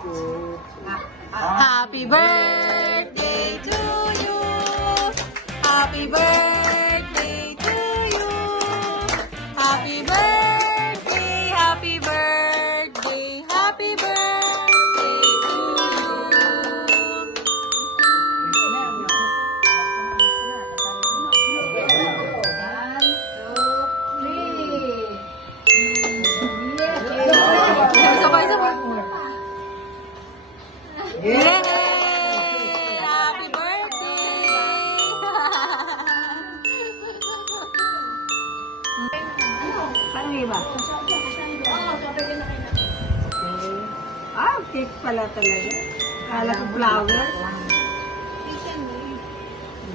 Happy birthday to you. Happy birthday to you. Happy birthday, happy birthday, happy birthday to you. Sabay-sabay. Yay! Happy birthday! Parang iba. Ah, cake pala talaga. Kala ko flower.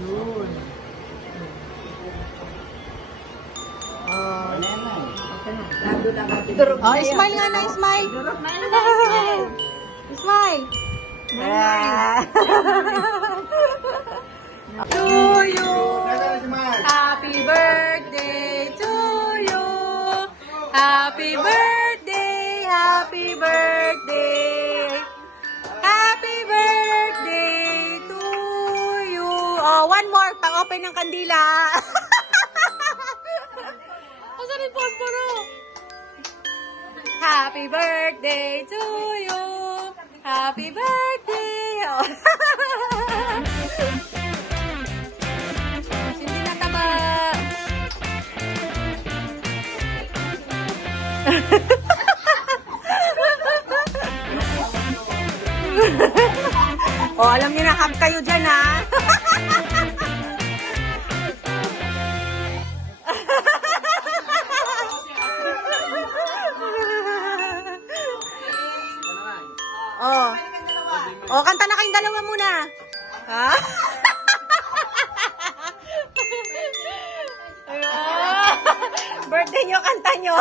Yun. Oh, smile nga na, smile. Smile. To you. Happy birthday to you. Happy birthday, happy birthday. Happy birthday to you. Oh, one more. Pang-open ng kandila. Asan yung posporo? Happy birthday to you. Happy birthday! Oh. Hindi nataba. Oh, alam niyo na, hug kayo dyan, ha? Oh. Oh, kanta na kayong dalawa muna. Ha? Birthday nyo, kanta nyo.